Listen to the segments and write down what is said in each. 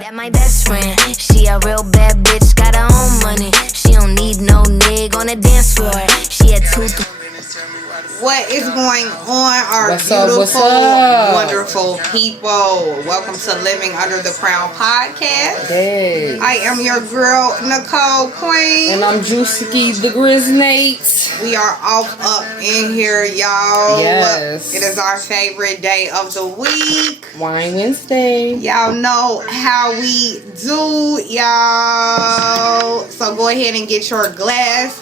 That my best friend. She a real bad bitch, got her own money. She don't need no nigga on the dance floor. She had 2. What is going on, our what's beautiful, up? wonderful people? Welcome to Living Under the Crown podcast. Hey. I am your girl, Nicole Queen. And I'm Juicy the Griznate. We are off up in here, y'all. Yes. It is our favorite day of the week. Wine Wednesday. Y'all know how we do, y'all. So go ahead and get your glass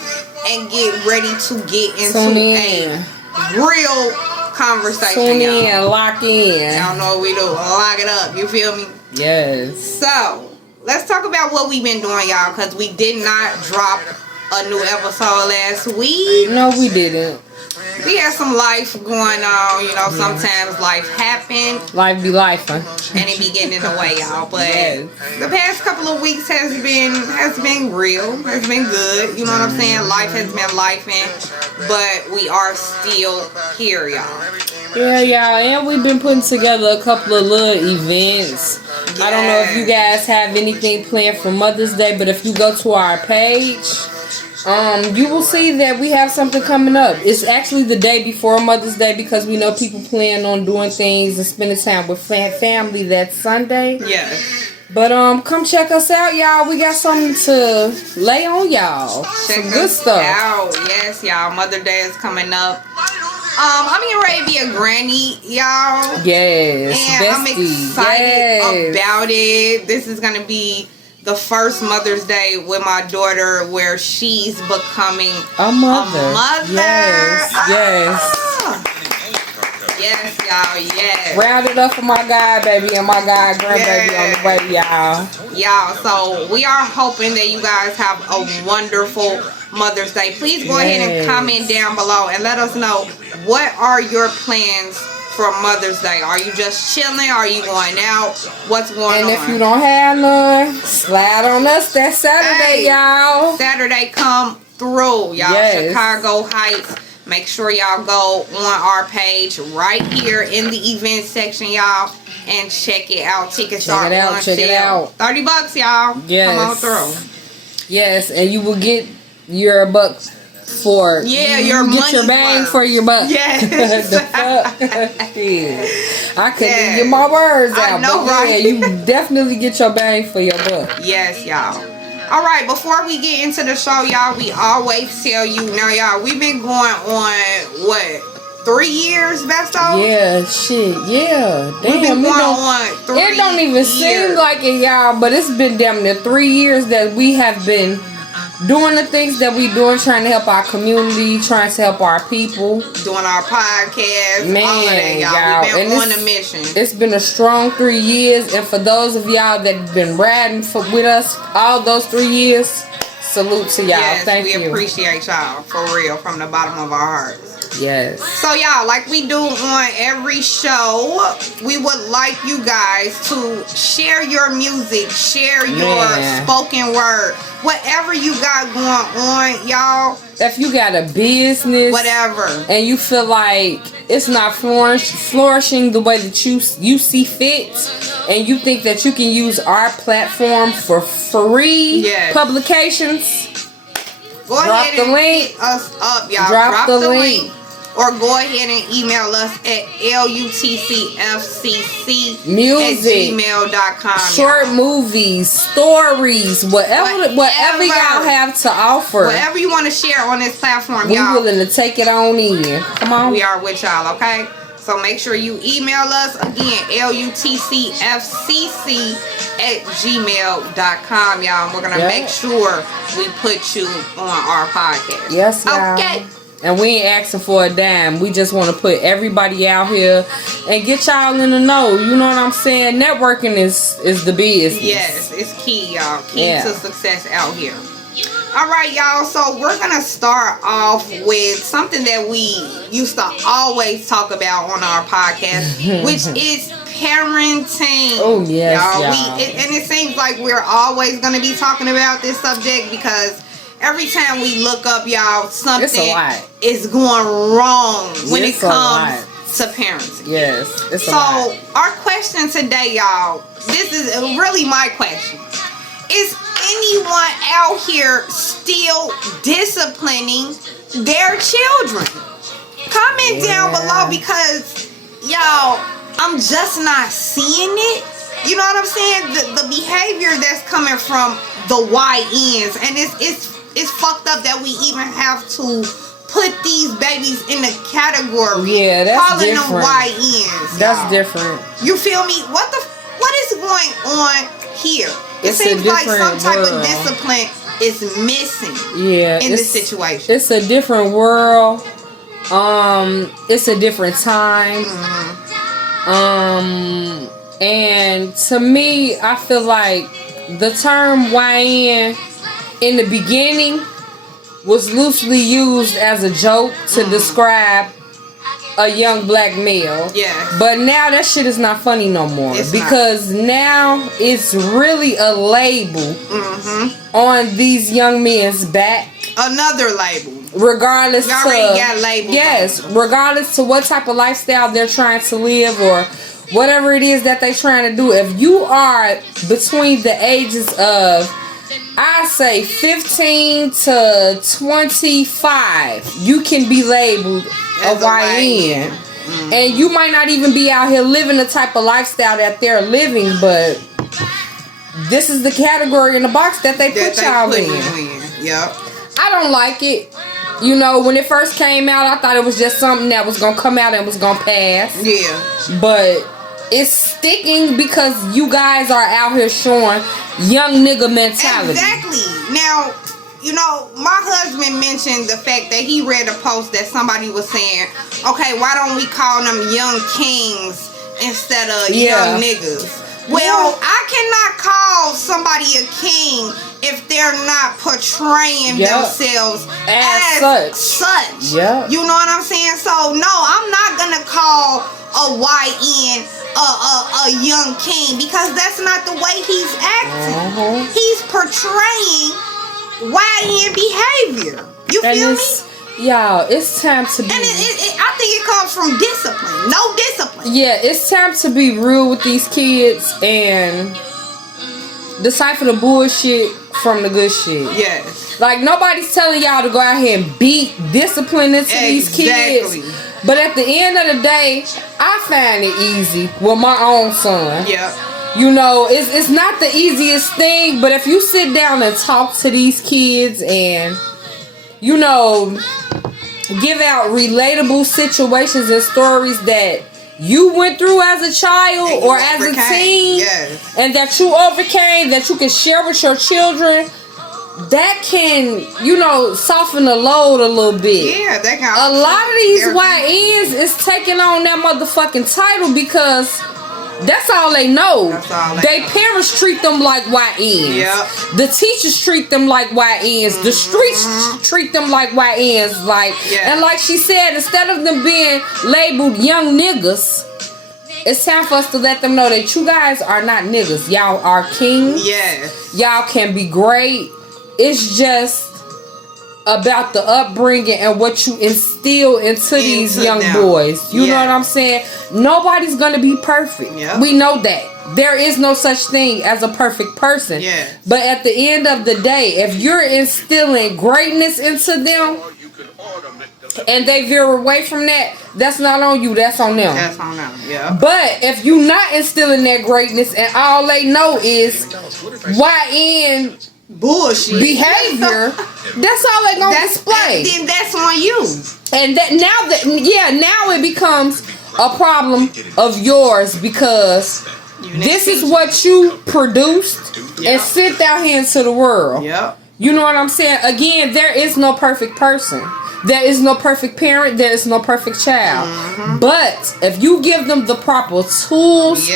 and get ready to get into a real conversation. Tune y'all. in, lock in. Y'all know what we do. Lock it up. You feel me? Yes. So, let's talk about what we've been doing, y'all, because we did not drop a new episode last week. No, we didn't. We had some life going on. You know, sometimes life happens. Life be life, huh? And it be getting in the way, y'all. But the past couple of weeks has been real. Has been good. You know what I'm saying? Life has been lifing. But we are still here, y'all. Yeah, y'all. And we've been putting together a couple of little events. Yes. I don't know if you guys have anything planned for Mother's Day, but if you go to our page, you will see that we have something coming up. It's actually the day before Mother's Day because we know people plan on doing things and spending time with family that Sunday. Yeah. But come check us out, y'all. We got something to lay on y'all. Check some good stuff out. Yes, y'all. Mother's Day is coming up. I'm getting ready to be a granny, y'all. Yes. And Besties. I'm excited about it. This is gonna be the first Mother's Day with my daughter where she's becoming a mother. Yes. Yes, y'all. Yes. Round it up for my god baby and my god grandbaby on the way, y'all. Y'all, so we are hoping that you guys have a wonderful Mother's Day. Please go ahead and comment down below and let us know what are your plans for Mother's Day. Are you just chilling? Are you going out? What's going on? And if you don't have none, slide on us that Saturday, y'all. Saturday come through, y'all. Yes. Chicago Heights. Make sure y'all go on our page right here in the event section, y'all, and check it out. Tickets are on sale. Check it out. $30, y'all. Yes. Come on through. Yes, and you will get your buck for your money. Get your bang for your buck. Yes. I couldn't get my words out. I know, but right? Yeah, you definitely get your bang for your buck. Yes, y'all. All right, before we get into the show, y'all, we always tell you now, y'all. We've been going on what? 3 years, Besto? Yeah, shit, yeah. Damn, we've been going on 3 years. It don't even seem like it, y'all, but it's been damn near 3 years that we have been doing the things that we doing, trying to help our community, trying to help our people. Doing our podcast, man, all of that, y'all. We've been on a mission. It's been a strong 3 years, and for those of y'all that have been riding with us all those 3 years, salute to y'all. Yes, Thank you. We appreciate y'all, for real, from the bottom of our hearts. Yes. So y'all, like we do on every show, we would like you guys to share your music, share your spoken word, whatever you got going on, y'all. If you got a business, whatever, and you feel like it's not flourishing the way that you see fit, and you think that you can use our platform for free publications, go ahead and hit us up, y'all. Drop the link. Or go ahead and email us at LUTCFCC@gmail.com. Short movies, stories, whatever y'all have to offer. Whatever you want to share on this platform, y'all. We're willing to take it on in. Come on. We are with y'all, okay? So make sure you email us again, LUTCFCC@gmail.com, y'all. And we're going to make sure we put you on our podcast. Yes, y'all. Okay. And we ain't asking for a dime. We just want to put everybody out here and get y'all in the know. You know what I'm saying? Networking is the business. Yes, it's key, y'all. Key to success out here. All right, y'all. So we're going to start off with something that we used to always talk about on our podcast, which is parenting. Oh, yes, y'all. And it seems like we're always going to be talking about this subject because every time we look up, y'all, something is going wrong when it comes to parenting. Yes. It's So our question today, y'all, this is really my question. Is anyone out here still disciplining their children? Comment down below, because y'all, I'm just not seeing it. You know what I'm saying? The behavior that's coming from the YNs, and it's fucked up that we even have to put these babies in a category. Yeah, that's calling different. them YNs. That's y'all. different. You feel me? What is going on here? It It's seems a like some different type of world. discipline is missing. Yeah, in this situation. It's a different world. It's a different time. And to me, I feel like the term YN in the beginning was loosely used as a joke to describe a young black male. Yeah. But now that shit is not funny no more. It's because now it's really a label on these young men's back. Another label. Regardless You already got labels. Yes, regardless to what type of lifestyle they're trying to live or whatever it is that they're trying to do. If you are between the ages of, I say 15 to 25, you can be labeled a YN. And you might not even be out here living the type of lifestyle that they're living, but this is the category in the box that they put y'all in. Yep. I don't like it. You know, when it first came out, I thought it was just something that was going to come out and was going to pass. Yeah. But it's sticking because you guys are out here showing young nigga mentality. Exactly. Now, you know, my husband mentioned the fact that he read a post that somebody was saying, okay, why don't we call them young kings instead of young niggas? Well, I cannot call somebody a king if they're not portraying themselves as such. Yeah. You know what I'm saying? So, no, I'm not going to call a YN a young king, because that's not the way he's acting. He's portraying YN behavior. You feel me? Y'all, it's time to be... And I think it comes from discipline. No discipline. Yeah, it's time to be real with these kids and decipher the bullshit from the good shit. Yes. Like, nobody's telling y'all to go out here and beat discipline into these kids. But at the end of the day, I find it easy with my own son. Yeah. You know, it's not the easiest thing, but if you sit down and talk to these kids and, you know, give out relatable situations and stories that you went through as a child or as a teen, and that you overcame, that you can share with your children, that can, you know, soften the load a little bit. Yeah, that can. A lot of these YNs is taking on that motherfucking title because that's all they know. They parents treat them like YNs. Yep. The teachers treat them like YNs. The streets treat them like YNs. Like, and like she said, instead of them being labeled young niggas, it's time for us to let them know that you guys are not niggas. Y'all are kings. Yes. Y'all can be great. It's just about the upbringing and what you instill into these young boys. You know what I'm saying? Nobody's gonna be perfect. We know that. There is no such thing as a perfect person. But at the end of the day, if you're instilling greatness into them and they veer away from that, that's not on you, that's on them. That's on them, yeah. But if you're not instilling that greatness and all they know is YN bullshit behavior, that's all they gonna display. Then that's on you. And that now it becomes a problem of yours because this is what you produced and sent out here into the world. You know what I'm saying? Again, there is no perfect person. There is no perfect parent. There is no perfect child. But if you give them the proper tools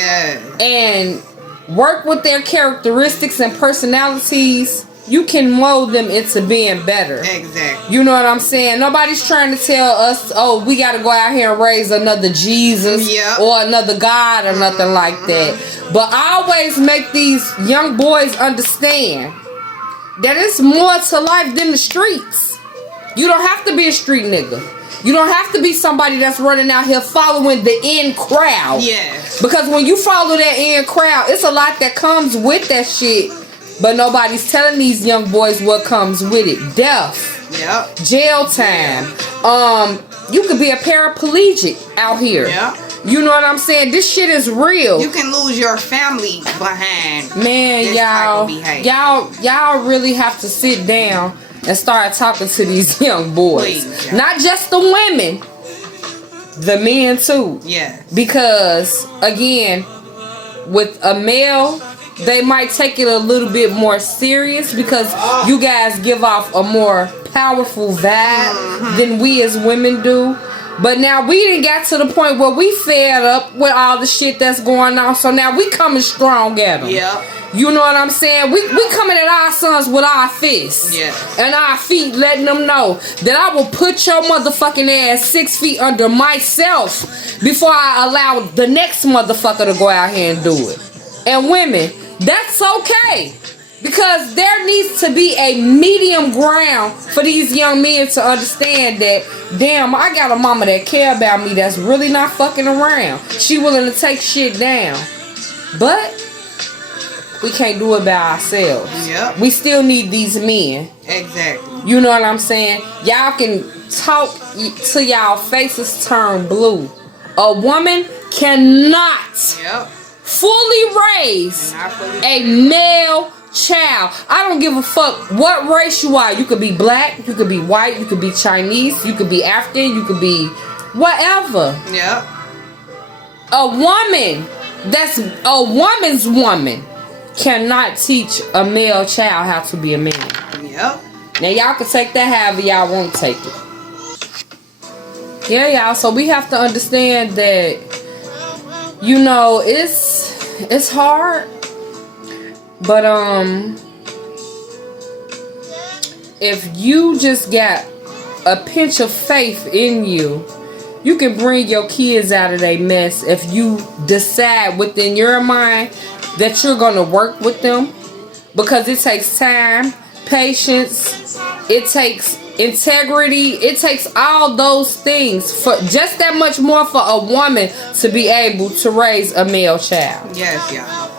and work with their characteristics and personalities, you can mold them into being better. Exactly. You know what I'm saying? Nobody's trying to tell us, oh, we got to go out here and raise another Jesus or another God or nothing like that. But I always make these young boys understand that it's more to life than the streets. You don't have to be a street nigga. You don't have to be somebody that's running out here following the in crowd. Yes. Because when you follow that in crowd, it's a lot that comes with that shit. But nobody's telling these young boys what comes with it. Death. Yep. Jail time. You could be a paraplegic out here. Yep. You know what I'm saying? This shit is real. You can lose your family behind Man, y'all really have to sit down and start talking to these young boys. Please, Not just the women, the men too. Yeah. Because again, with a male, they might take it a little bit more serious because you guys give off a more powerful vibe than we as women do. But now we done got to the point where we fed up with all the shit that's going on. So now we coming strong at them. Yeah. You know what I'm saying? We coming at our sons with our fists. Yeah. And our feet, letting them know that I will put your motherfucking ass 6 feet under myself before I allow the next motherfucker to go out here and do it. And women, that's okay. Because there needs to be a medium ground for these young men to understand that, damn, I got a mama that care about me that's really not fucking around. She willing to take shit down. But we can't do it by ourselves. Yep. We still need these men. Exactly. You know what I'm saying? Y'all can talk till y'all faces turn blue. A woman cannot fully raise a male child. I don't give a fuck what race you are. You could be black, you could be white, you could be Chinese, you could be African, you could be whatever. Yep. A woman that's a woman's woman cannot teach a male child how to be a man. Yep. Now y'all can take that however y'all want to take it. Yeah, y'all. So we have to understand that, you know, it's hard. But if you just got a pinch of faith in you, you can bring your kids out of their mess if you decide within your mind that you're gonna work with them. Because it takes time, patience, it takes integrity, it takes all those things for just that much more for a woman to be able to raise a male child. Yes, y'all.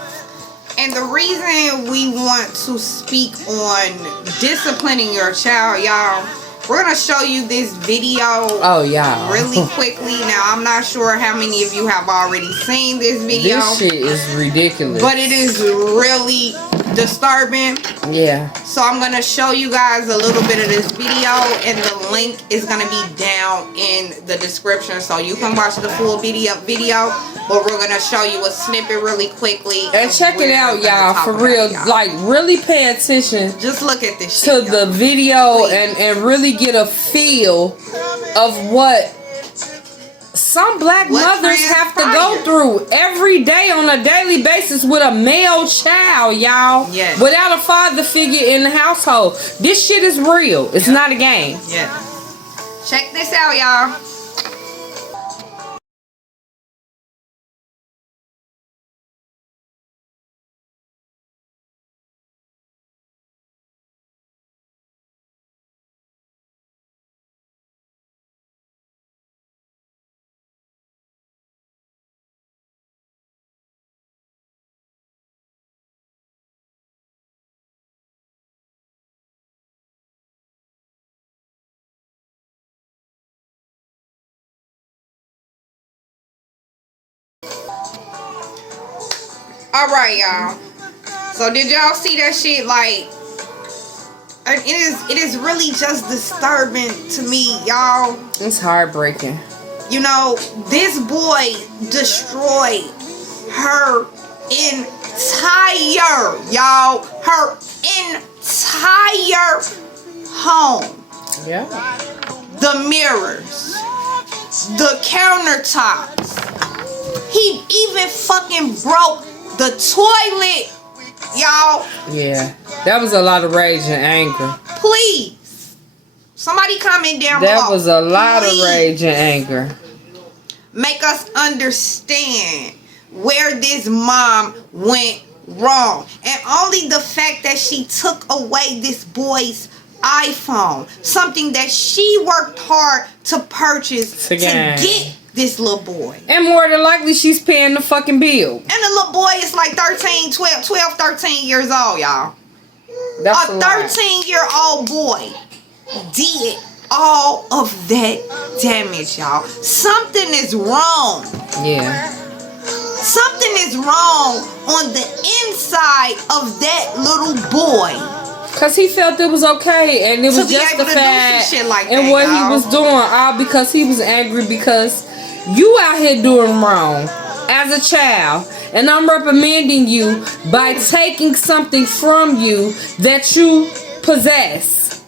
And the reason we want to speak on disciplining your child, y'all, we're going to show you this video really quickly. Now, I'm not sure how many of you have already seen this video. This shit is ridiculous. But it is really disturbing. Yeah. So I'm going to show you guys a little bit of this video, and the link is going to be down in the description so you can watch the full video. But we're going to show you a snippet really quickly. And check it out, y'all, for real. Like, really pay attention. Just look at this to shit, the video and really get a feel of what some black mothers have to go through every day on a daily basis with a male child, y'all. Yes. Without a father figure in the household. This shit is real. It's not a game. Yeah. Check this out, y'all. Alright, y'all. So did y'all see that shit? Like, it is really just disturbing to me, y'all. It's heartbreaking. You know, this boy destroyed her entire, y'all, her entire home. Yeah. The mirrors, the countertops. He even fucking broke the toilet, y'all. Yeah, that was a lot of rage and anger. Please, somebody comment down below. That was a lot of rage and anger. Make us understand where this mom went wrong. And only the fact that she took away this boy's iPhone, something that she worked hard to purchase to get this little boy. And more than likely, she's paying the fucking bill. And the little boy is like 13 years old, y'all. That's a 13-year-old boy did all of that damage, y'all. Something is wrong. Yeah. Something is wrong on the inside of that little boy. Because he felt it was okay and it was justified in what he was doing. All because he was angry because you out here doing wrong as a child. And I'm reprimanding you by taking something from you that you possess.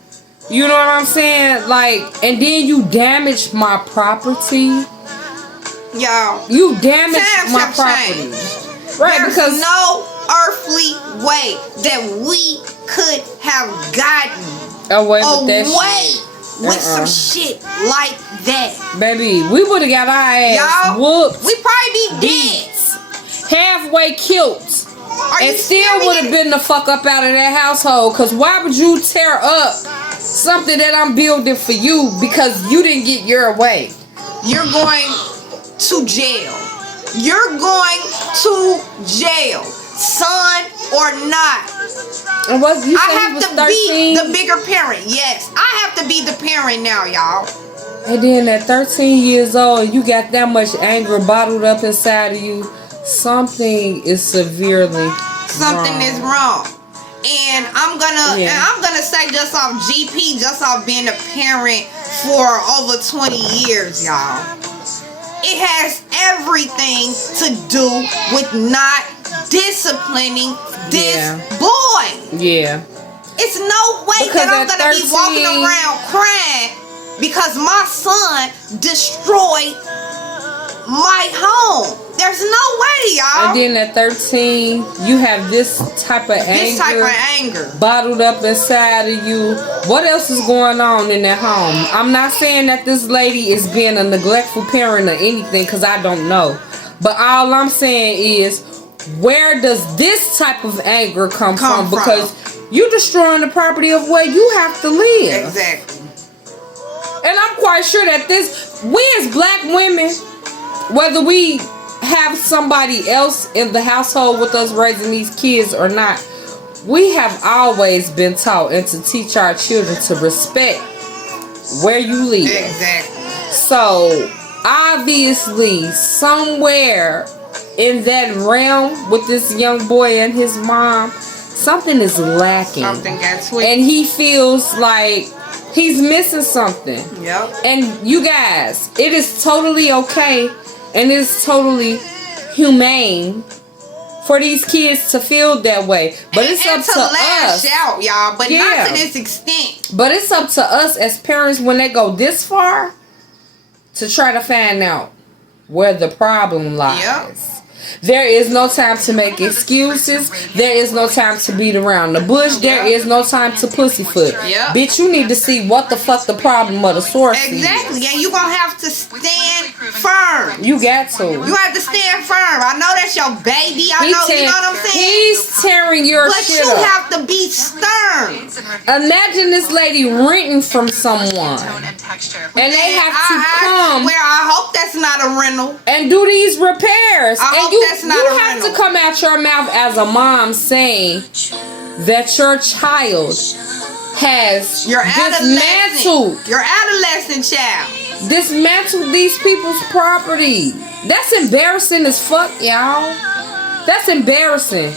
You know what I'm saying? Like, and then you damage my property. Y'all, you damaged my property. Right, there's because no earthly way that we could have gotten away with some shit like that. Baby, we would have got our ass whooped. We probably be dead. Halfway killed. And still would have been the fuck up out of that household. Because why would you tear up something that I'm building for you because you didn't get your way? You're going to jail. You're going to jail, son or not. And what you I have to be the bigger parent. Yes, I have to be the parent now, y'all. And then at 13 years old, you got that much anger bottled up inside of you. Something is severely something is wrong. And I'm gonna say just off GP, just off being a parent for over 20 years, y'all. It has everything to do with not disciplining this boy. Yeah. It's no way that I'm gonna be walking around crying because my son destroyed my home. There's no way, y'all. And then at 13, you have this type of anger bottled up inside of you. What else is going on in that home? I'm not saying that this lady is being a neglectful parent or anything, because I don't know. But all I'm saying is, where does this type of anger come from? Because you're destroying the property of where you have to live. Exactly. And I'm quite sure that we as black women, whether we have somebody else in the household with us raising these kids or not, we have always been taught and to teach our children to respect where you live. Exactly. So obviously somewhere in that realm with this young boy and his mom, something is lacking. Something got twisted. And he feels like he's missing something. Yep. And you guys, it is totally okay and it's totally humane for these kids to feel that way. But it's up to us. Out, y'all, but not to this extent. But it's up to us as parents when they go this far to try to find out where the problem lies. Yep. There is no time to make excuses. There is no time to beat around the bush. There is no time to pussyfoot. Yep. Bitch, you need to see what the fuck the problem of the source is. Exactly. And you're going to have to stand firm. You got to. You have to stand firm. I know that's your baby. You know what I'm saying? He's tearing your shit up. But you have to be stern. Imagine this lady renting from someone. And they have to come. I hope that's not a rental. And do these repairs. I hope that's not a rental. You have to come out your mouth as a mom saying that your child has dismantled. Your adolescent child. Dismantled these people's property. That's embarrassing as fuck, y'all. That's embarrassing.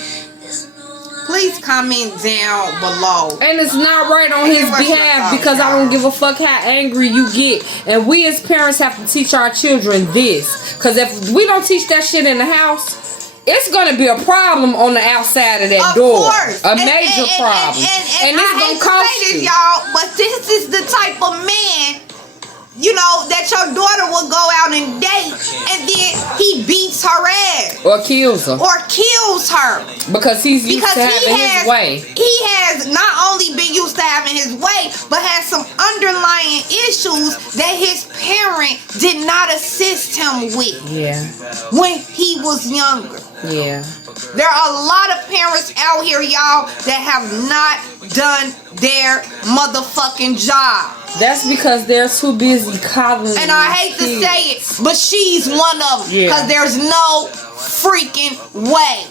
Please comment down below. And it's not right on his behalf because I don't give a fuck how angry you get. And we as parents have to teach our children this. Because if we don't teach that shit in the house, it's going to be a problem on the outside of that door. Course. A major problem. And it's going to cost you. Y'all, but this is the type of man, you know, that your daughter will go out and date and then he beats her ass. Or kills her. Because he's used to having his way. He has not only been used to having his way, but has some underlying issues that his parent did not assist him with. Yeah. When he was younger. Yeah. There are a lot of parents out here, y'all, that have not done their motherfucking job. That's because they're too busy coddling. And I hate to say it, but she's one of them. Because there's no freaking way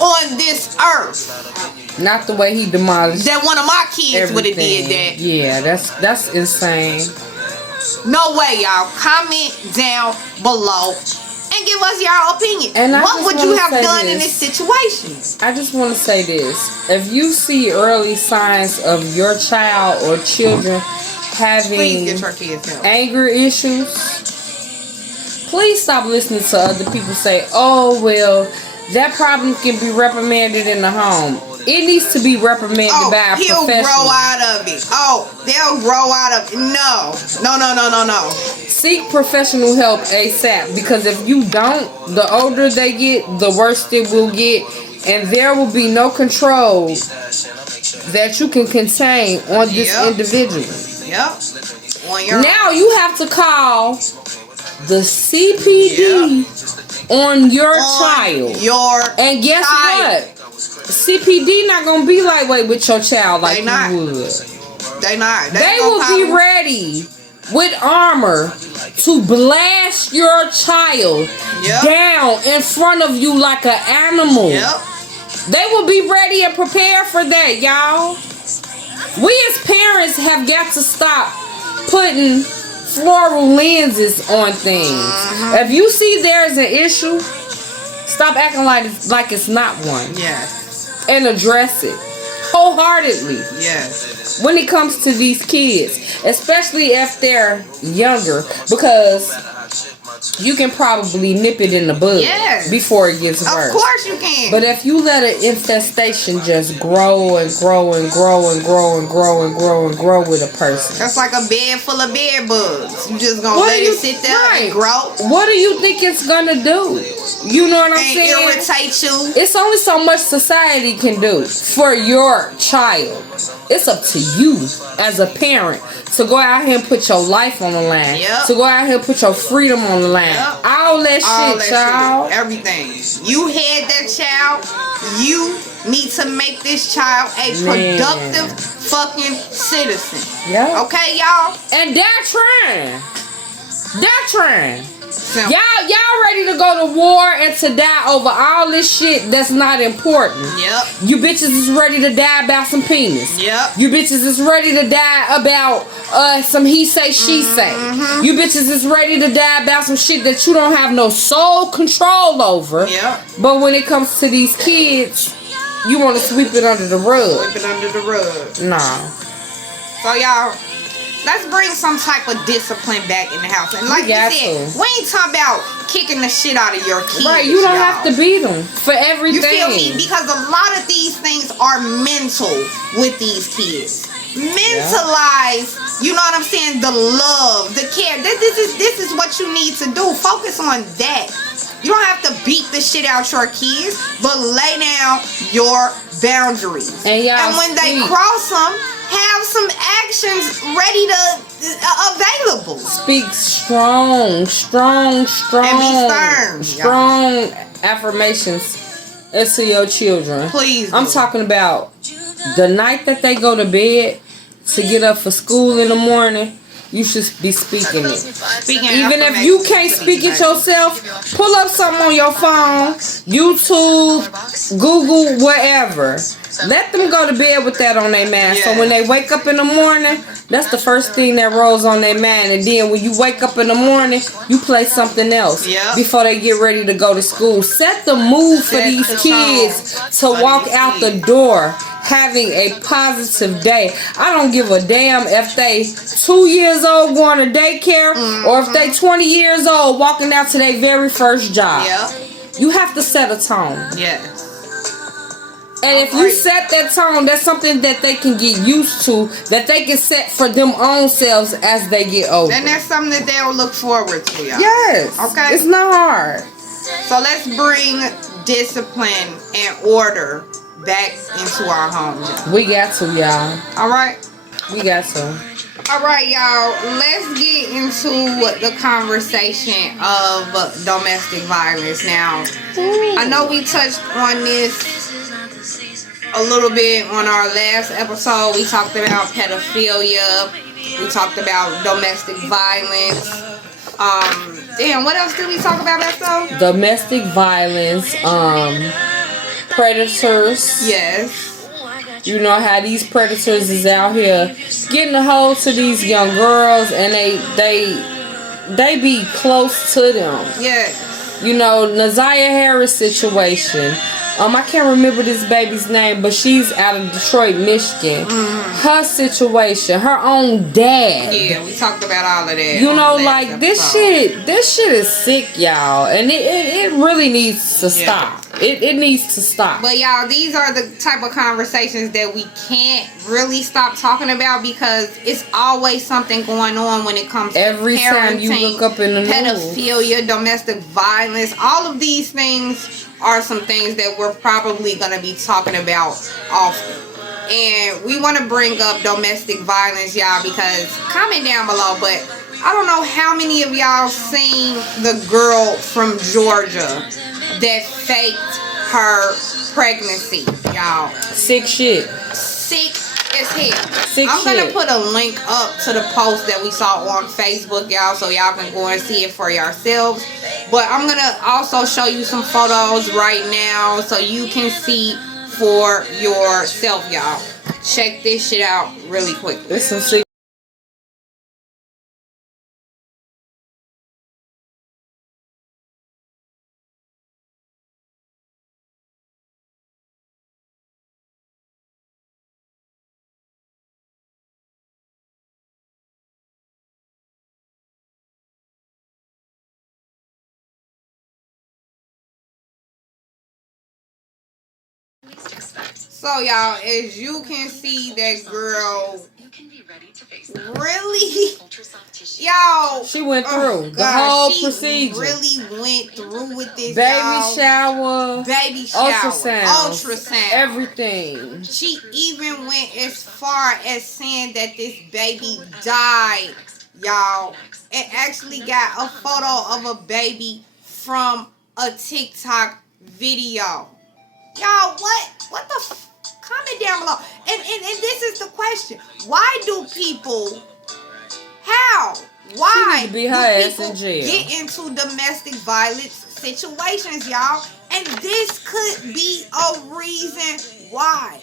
on this earth. Not the way he demolished that one of my kids would have did that. Yeah, that's insane. No way, y'all. Comment down below and give us your opinion. And what would you have done in this situation? I just want to say this. If you see early signs of your child or children having anger issues, please stop listening to other people say, oh, well, that problem can be reprimanded in the home. It needs to be reprimanded by a professional. He'll grow out of it. They'll grow out of it. No. Seek professional help ASAP, because if you don't, the older they get, the worse it will get, and there will be no control that you can contain on this individual. Now you have to call the CPD on your child. And guess what? CPD not gonna be lightweight with your child like you would. They not. They will be ready with armor to blast your child down in front of you like an animal. They will be ready and prepared for that, y'all. We as parents have got to stop putting floral lenses on things. If you see there's an issue, stop acting like it's not one. And address it wholeheartedly. When it comes to these kids, especially if they're younger, because you can probably nip it in the bud before it gets worse. Of course you can. But if you let an infestation just grow and grow and grow and grow and grow and grow and grow with a person, that's like a bed full of bed bugs. You just gonna let it sit there and grow. What do you think it's gonna do? You know what I'm saying? Irritate you. It's only so much society can do for your child. It's up to you as a parent to go out here and put your life on the line. To go out here and put your freedom on the line. All that shit, y'all. Everything. You had that child. You need to make this child a productive fucking citizen. Okay, y'all? And they're trying. Y'all ready to go to war and to die over all this shit that's not important. You bitches is ready to die about some penis. You bitches is ready to die about some he say she say. You bitches is ready to die about some shit that you don't have no sole control over. But when it comes to these kids, you want to sweep it under the rug. Nah. So y'all, let's bring some type of discipline back in the house. And like you said, we ain't talking about kicking the shit out of your kids. Right, you don't have to beat them for everything. You feel me? Because a lot of these things are mental with these kids. Mentalize, you know what I'm saying? The love, the care. This is what you need to do. Focus on that. You don't have to beat the shit out your kids, but lay down your boundaries. And when they cross them, have some actions ready to available. Speak strong. And be stern. Strong affirmations into your children. Please. I'm talking about the night that they go to bed to get up for school in the morning. You should be speaking it. Even if you can't speak it yourself, pull up something on your phone, YouTube, Google, whatever. Let them go to bed with that on their mind. So when they wake up in the morning, that's the first thing that rolls on their mind. And then when you wake up in the morning, you play something else before they get ready to go to school. Set the mood for these kids to walk out the door having a positive day. I don't give a damn if they 2 years old going to daycare or if they 20 years old walking out to their very first job. You have to set a tone. And if you set that tone, that's something that they can get used to, that they can set for them own selves as they get older. And that's something that they'll look forward to, y'all. Yes. Okay? It's not hard. So let's bring discipline and order back into our homes, y'all. We got to, y'all. All right? We got to. All right, y'all. Let's get into the conversation of domestic violence. Now, I know we touched on this a little bit on our last episode. We talked about pedophilia. We talked about domestic violence. Damn, what else did we talk about, Besto? Domestic violence, predators. Yes. You know how these predators is out here getting a hold to these young girls, and they be close to them. Yes. You know, Naziah Harris situation. I can't remember this baby's name, but she's out of Detroit, Michigan. Her situation, her own dad. Yeah, we talked about all of that. You know, like this shit is sick, y'all, and it really needs to stop. It needs to stop. But y'all, these are the type of conversations that we can't really stop talking about because it's always something going on when it comes to every parenting, time you look up in the pedophilia, domestic violence. All of these things are some things that we're probably going to be talking about often. And we want to bring up domestic violence, y'all, because comment down below, but I don't know how many of y'all seen the girl from Georgia that faked her pregnancy, y'all. Sick shit. Sick as hell. Sick I'm going to shit. put a link up to the post that we saw on Facebook, y'all, so y'all can go and see it for yourselves. But I'm going to also show you some photos right now so you can see for yourself, y'all. Check this shit out really quickly. It's some sick. So y'all, as you can see, that girl really, y'all, She went through the whole procedure. Really went through with this, Baby shower, ultrasound, everything. She even went as far as saying that this baby died, y'all, and actually got a photo of a baby from a TikTok video. Y'all, what the comment down below. And this is the question. Why do people, why be do her ass people in jail. get into domestic violence situations, y'all? And this could be a reason why.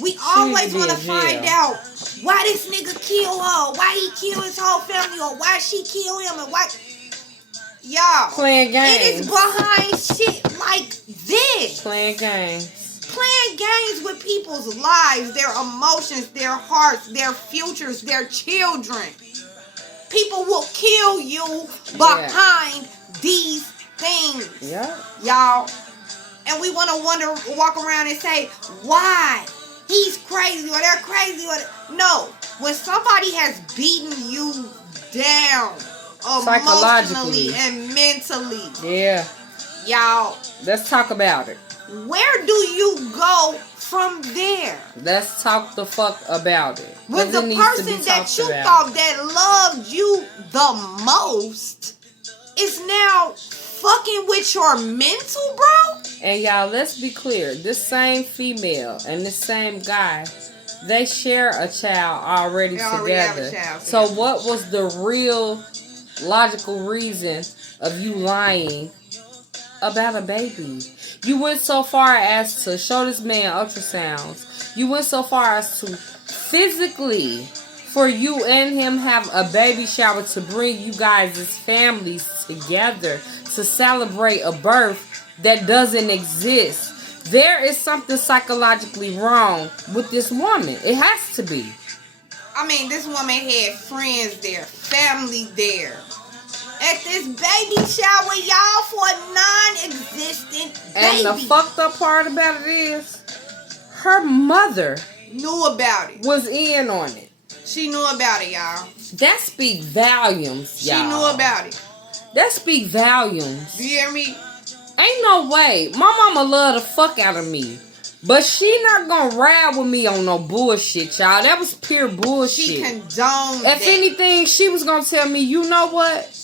We always want to find out why this nigga kill her, why he killed his whole family, or why she killed him, and why. Y'all, playing games. It is behind shit like this. Playing games. Playing games with people's lives, their emotions, their hearts, their futures, their children. People will kill you behind these things. Yeah. Y'all. And we want to walk around and say, why? He's crazy or they're crazy. No. When somebody has beaten you down emotionally and mentally. Yeah. Y'all. Let's talk about it. Where do you go from there? Let's talk the fuck about it. With the person that you thought that loved you the most is now fucking with your mental, bro? And y'all, let's be clear. This same female and this same guy, they share a child already together. So what was the real logical reason of you lying about a baby? You went so far as to show this man ultrasounds. You went so far as to physically, for you and him, have a baby shower to bring you guys as families together to celebrate a birth that doesn't exist. There is something psychologically wrong with this woman. It has to be. I mean, this woman had friends there, family there. At this baby shower, y'all, for a non-existent baby. And the fucked up part about it is, her mother knew about it. Was in on it. She knew about it, y'all. That speak volumes, y'all. She knew about it. That speak volumes. Do you hear me? Ain't no way. My mama love the fuck out of me. But she not gonna ride with me on no bullshit, y'all. That was pure bullshit. She condoned If anything, she was gonna tell me, you know what?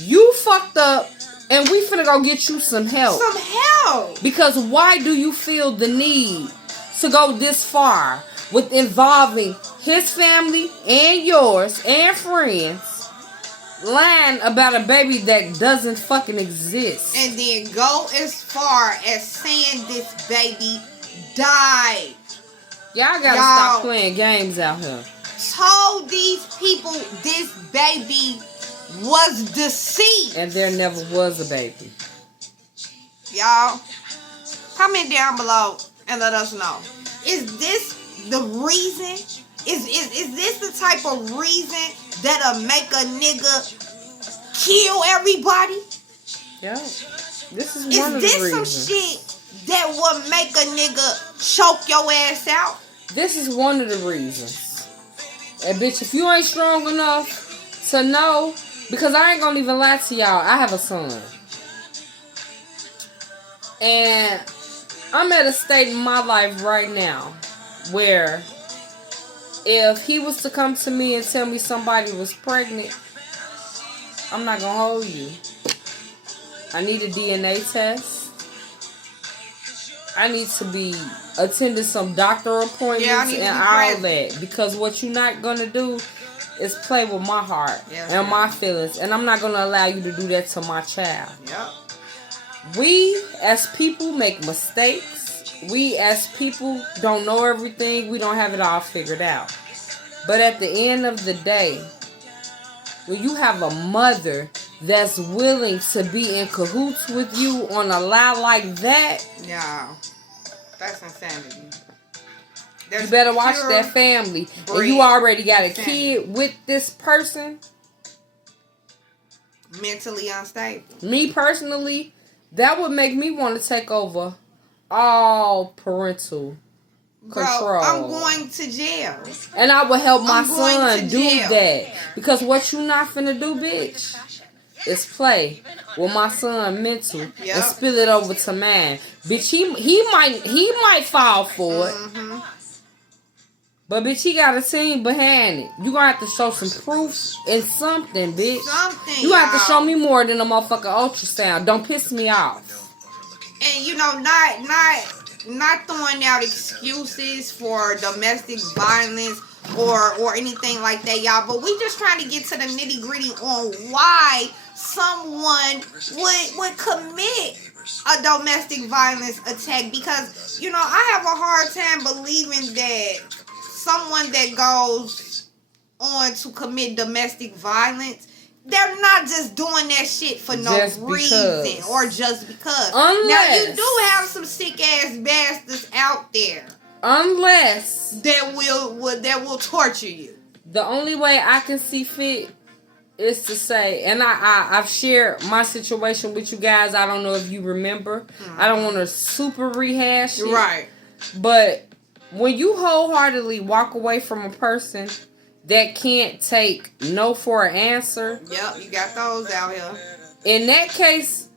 You fucked up, and we finna go get you some help. Some help. Because why do you feel the need to go this far with involving his family and yours and friends, lying about a baby that doesn't fucking exist. And then go as far as saying this baby died. Y'all gotta stop playing games out here. Told these people this baby was deceased. And there never was a baby. Y'all, comment down below and let us know. Is this the reason? Is this the type of reason that'll make a nigga kill everybody? Yeah. This is one of the reasons. Is this some shit that will make a nigga choke your ass out? This is one of the reasons. And bitch, if you ain't strong enough to know, because I ain't gonna even lie to y'all, I have a son. And I'm at a state in my life right now where if he was to come to me and tell me somebody was pregnant, I'm not gonna hold you. I need a DNA test. I need to be attending some doctor appointments and all that. Because what you're not gonna do is play with my heart and my feelings. And I'm not gonna allow you to do that to my child. Yep. We as people make mistakes. We as people don't know everything. We don't have it all figured out. But at the end of the day, when you have a mother that's willing to be in cahoots with you on a lie like that, yeah, that's insanity. You better watch that family. And you already got a kid with this person. Mentally unstable. Me personally, that would make me want to take over all parental control. Bro, I'm going to jail. And I would help my son do that. Because what you not finna do, bitch, is play with my son mental and spill it over to mine. Bitch, he might fall for it. Mm-hmm. But bitch, he got a team behind it. You gonna have to show some proof and something, bitch. You gonna have to show me more than a motherfucking ultrasound. Don't piss me off. And you know, not throwing out excuses for domestic violence or anything like that, y'all. But we just trying to get to the nitty gritty on why someone would commit a domestic violence attack. Because, you know, I have a hard time believing that someone that goes on to commit domestic violence, they're not just doing that shit for no reason or just because. Unless, now, you do have some sick ass bastards out there. Unless that will torture you. The only way I can see fit is to say, and I've shared my situation with you guys. I don't know if you remember. Mm-hmm. I don't want to super rehash it. Right. But when you wholeheartedly walk away from a person that can't take no for an answer. Yep, you got those out here. In that case,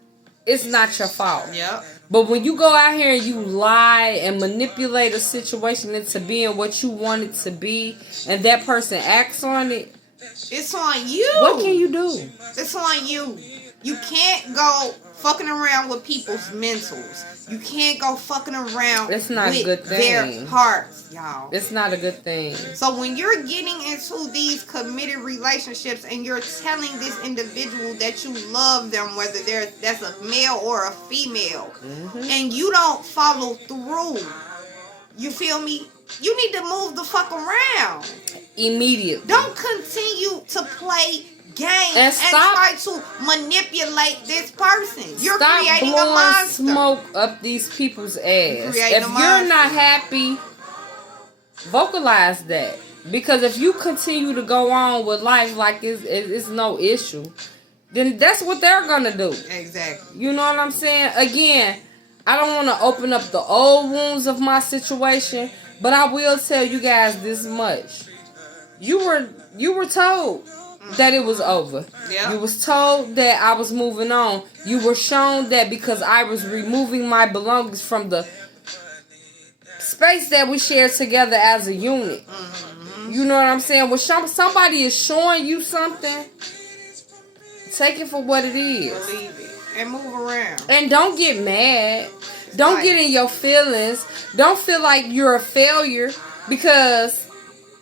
it's not your fault. Yep. But when you go out here and you lie and manipulate a situation into being what you want it to be, and that person acts on it, it's on you. What can you do? It's on you. You can't go fucking around with people's mentals. You can't go fucking around it's not with a good thing. Their hearts, y'all. It's not a good thing. So when you're getting into these committed relationships and you're telling this individual that you love them, whether that's a male or a female, and you don't follow through, you feel me? You need to move the fuck around. Immediately. Don't continue to play games and try to manipulate this person. You're creating a monster. Smoke up these people's ass. If you're not happy, vocalize that. Because if you continue to go on with life like it's no issue, then that's what they're gonna do. Exactly. You know what I'm saying? Again, I don't want to open up the old wounds of my situation, but I will tell you guys this much. You were told that it was over. Yeah. You was told that I was moving on. You were shown that because I was removing my belongings from the space that we share together as a unit. Mm-hmm. You know what I'm saying? When somebody is showing you something, take it for what it is. Believe it. And move around. And don't get mad. Don't life. get in your feelings. Don't feel like you're a failure because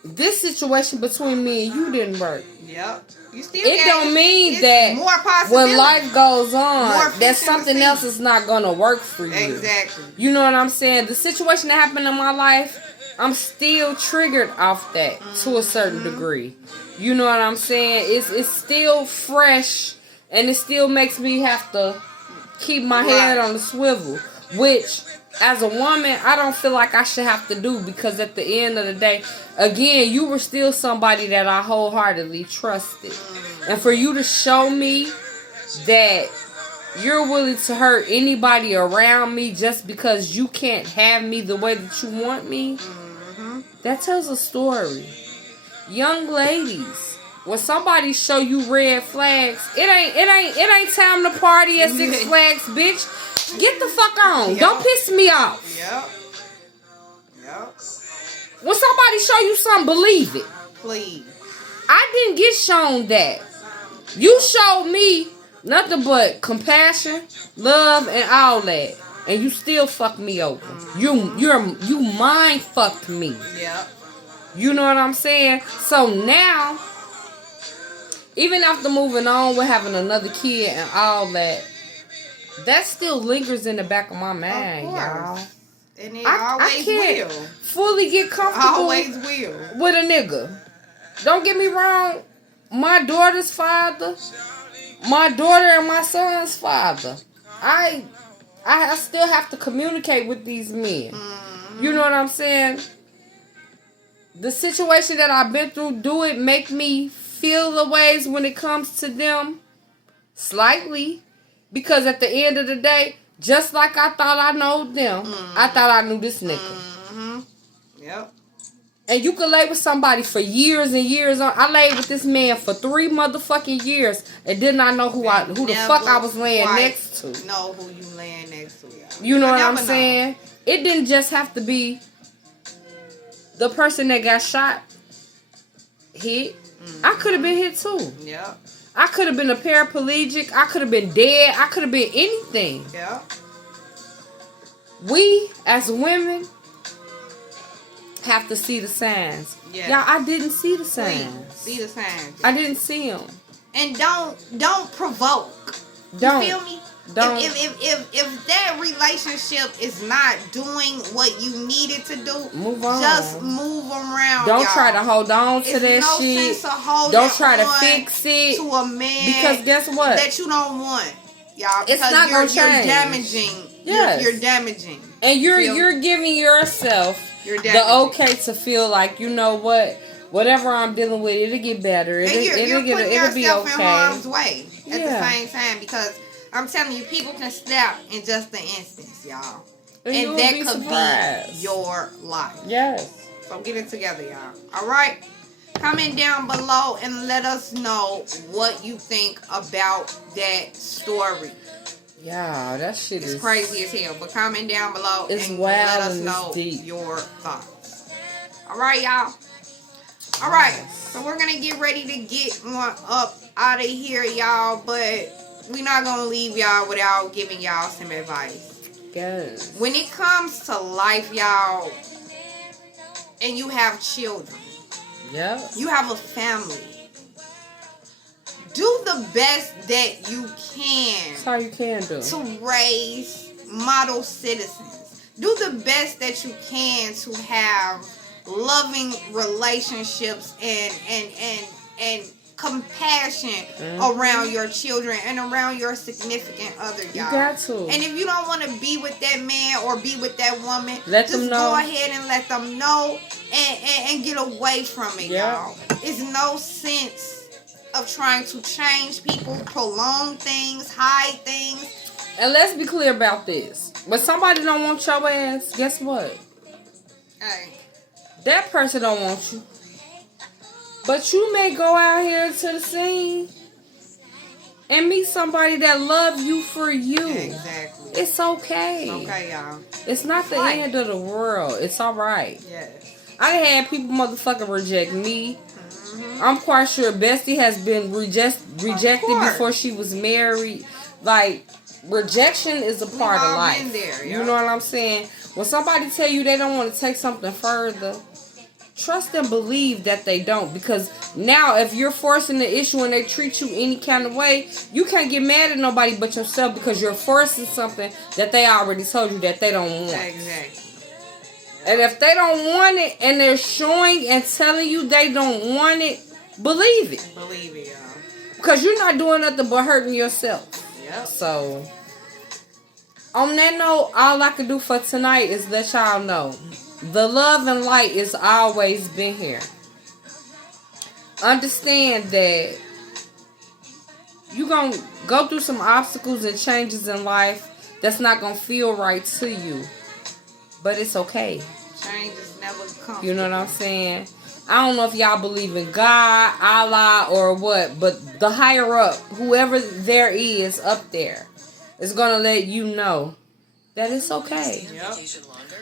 this situation between me and you didn't work. Yep. You still It don't mean that more possibilities. when life goes on, More that fish in the something sea. else is not gonna work for you. Exactly. You know what I'm saying? The situation that happened in my life, I'm still triggered off that to a certain degree. You know what I'm saying? It's still fresh, and it still makes me have to keep my head on the swivel, which as a woman I don't feel like I should have to do, because at the end of the day, again, you were still somebody that I wholeheartedly trusted, and for you to show me that you're willing to hurt anybody around me just because you can't have me the way that you want me, that tells a story. Young ladies, when somebody show you red flags, it ain't time to party at Six Flags, bitch. Get the fuck on. Yep. Don't piss me off. Yep. When somebody show you something, believe it. Please. I didn't get shown that. You showed me nothing but compassion, love, and all that, and you still fucked me over. You mind fucked me. Yep. You know what I'm saying? So now, even after moving on with having another kid and all that, that still lingers in the back of my mind, y'all. And it I always can't will. fully get comfortable Always will. with a nigga. Don't get me wrong. My daughter's father, my daughter and my son's father, I still have to communicate with these men. You know what I'm saying? The situation that I've been through, do it make me feel the ways when it comes to them? Slightly. Because at the end of the day, just like I thought I know them, I thought I knew this nigga. Yep. And you could lay with somebody for years and years on. I laid with this man for 3 motherfucking years and did not know who the fuck I was laying next to. Know who you laying next to, y'all. You know what I'm saying? It didn't just have to be the person that got shot, hit. I could have been hit too. Yep. I could have been a paraplegic. I could have been dead. I could have been anything. Yep. We, as women, have to see the signs. Yeah. Y'all, I didn't see the signs. See the signs. I didn't see them. And don't provoke. Don't. You feel me? Don't. If that relationship is not doing what you needed to do, move on. Just move around. Don't y'all. try to hold on to It's that no shit. sense of holding Don't try to on fix it to a man because guess what? that you don't want, y'all. It's Because not gonna you're change. damaging. Yes. You're damaging. And you're giving yourself You're the damaging. okay to feel like, you know what, whatever I'm dealing with, it'll get better. And you're It'll putting be yourself okay. in harm's way at Yeah. the same time, because I'm telling you, people can snap in just an instance, y'all. And you And will that be could surprised. be your life. Yes. So get it together, y'all. All right? Comment down below and let us know what you think about that story. Yeah, that shit It's is crazy as hell. But comment down below It's and wild let us and it's know deep. your thoughts. All right, y'all. All right. So we're going to get ready to get on up out of here, y'all. But we're not going to leave y'all without giving y'all some advice. Yes. When it comes to life, y'all, and you have children, Yeah. you have a family, do the best that you can That's all you can do. to raise model citizens. Do the best that you can to have loving relationships and compassion around your children and around your significant other, y'all. You got to. And if you don't want to be with that man or be with that woman, Let just them know. go ahead and let them know and get away from it, Yeah. y'all. It's no sense of trying to change people, prolong things, hide things. And let's be clear about this. When somebody don't want your ass, guess what? Hey, That person don't want you. But you may go out here to the scene and meet somebody that love you for you. exactly. It's okay. Okay, y'all. It's not the Right. end of the world. It's alright. Yes. I had people motherfucking reject me. I'm quite sure Bestie has been rejected course. before she was married. Like, rejection is a part of life. Been there, You know what I'm saying? When somebody tell you they don't want to take something further, trust and believe that they don't. Because now if you're forcing the issue and they treat you any kind of way, you can't get mad at nobody but yourself, because you're forcing something that they already told you that they don't want. Exactly. And if they don't want it and they're showing and telling you they don't want it, believe it. Believe it, y'all. Because you're not doing nothing but hurting yourself. Yep. So, on that note, all I can do for tonight is let y'all know the love and light has always been here. Understand that you're going to go through some obstacles and changes in life that's not going to feel right to you. But it's okay. Change is never comfortable. You know what I'm saying? I don't know if y'all believe in God, Allah, or what, but the higher up, whoever there is up there, is going to let you know that it's okay. Yep.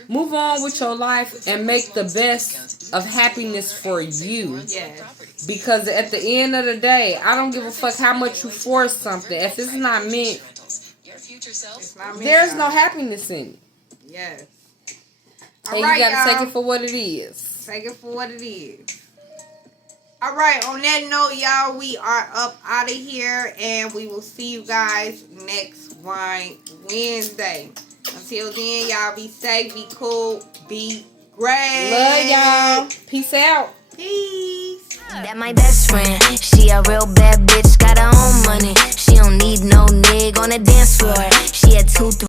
Move on with your life and make the best of happiness for you. Yes. Because at the end of the day, I don't give a fuck how much you force something. If it's not meant, It's not me, there's y'all. no happiness in it. Yes. And you gotta take it for what it is. Take it for what it is. All right, on that note, y'all, we are up out of here, and we will see you guys next Wednesday. Until then, y'all be safe, be cool, be great. Love y'all. Peace out. Peace. That my best friend. She a real bad bitch, got her own money. She don't need no nigga on the dance floor. She had 2, 3